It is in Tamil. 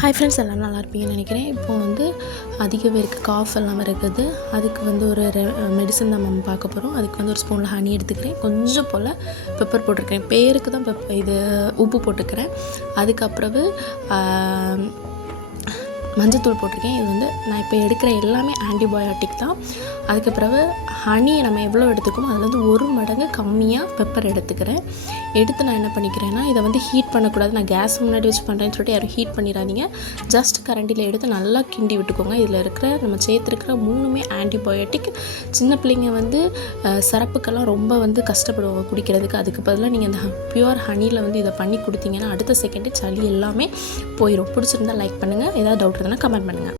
ஹாய் ஃப்ரெண்ட்ஸ், எல்லாம் நல்லா இருப்பீங்கன்னு நினைக்கிறேன். இப்போ வந்து அதிக பேருக்கு காஃப் எல்லாம் இருக்குது. அதுக்கு வந்து ஒரு மெடிசன் தான் நம்ம பார்க்க போகிறோம். அதுக்கு வந்து ஒரு ஸ்பூனில் ஹனி எடுத்துக்கிறேன், கொஞ்சம் போல் பெப்பர் போட்டிருக்கேன். பேருக்கு தான் இது உப்பு போட்டுக்கிறேன். அதுக்கப்புறவு மஞ்சத்தூள் போட்டிருக்கேன். இது வந்து நான் இப்போ எடுக்கிற எல்லாமே ஆன்டிபயோட்டிக் தான். அதுக்கப்புறவு ஹனி நம்ம எவ்வளோ எடுத்துக்கோமோ அதில் வந்து 1 மடங்கு கம்மியாக பெப்பர் எடுத்துக்கிறேன். எடுத்து நான் என்ன பண்ணிக்கிறேன்னா, இதை வந்து ஹீட் பண்ணக்கூடாது. நான் கேஸ் முன்னாடி வச்சு பண்ணுறேன்னு சொல்லிட்டு யாரும் ஹீட் பண்ணிடாதீங்க. ஜஸ்ட் கரண்டியில் எடுத்து நல்லா கிண்டி விட்டுக்கோங்க. இதில் இருக்கிற நம்ம சேர்த்துருக்கிற 3மே ஆன்டிபயோட்டிக். சின்ன பிள்ளைங்க வந்து சிரப்புக்கெல்லாம் ரொம்ப வந்து கஷ்டப்படுவாங்க குடிக்கிறதுக்கு. அதுக்கு பதிலாக நீங்கள் இந்த பியூர் ஹனியில் வந்து இதை பண்ணி கொடுத்தீங்கன்னா அடுத்த செகண்டு சளி எல்லாமே போயிடும். பிடிச்சிருந்தா லைக் பண்ணுங்கள். ஏதாவது டவுட் இருந்தால் கமெண்ட் பண்ணுங்கள்.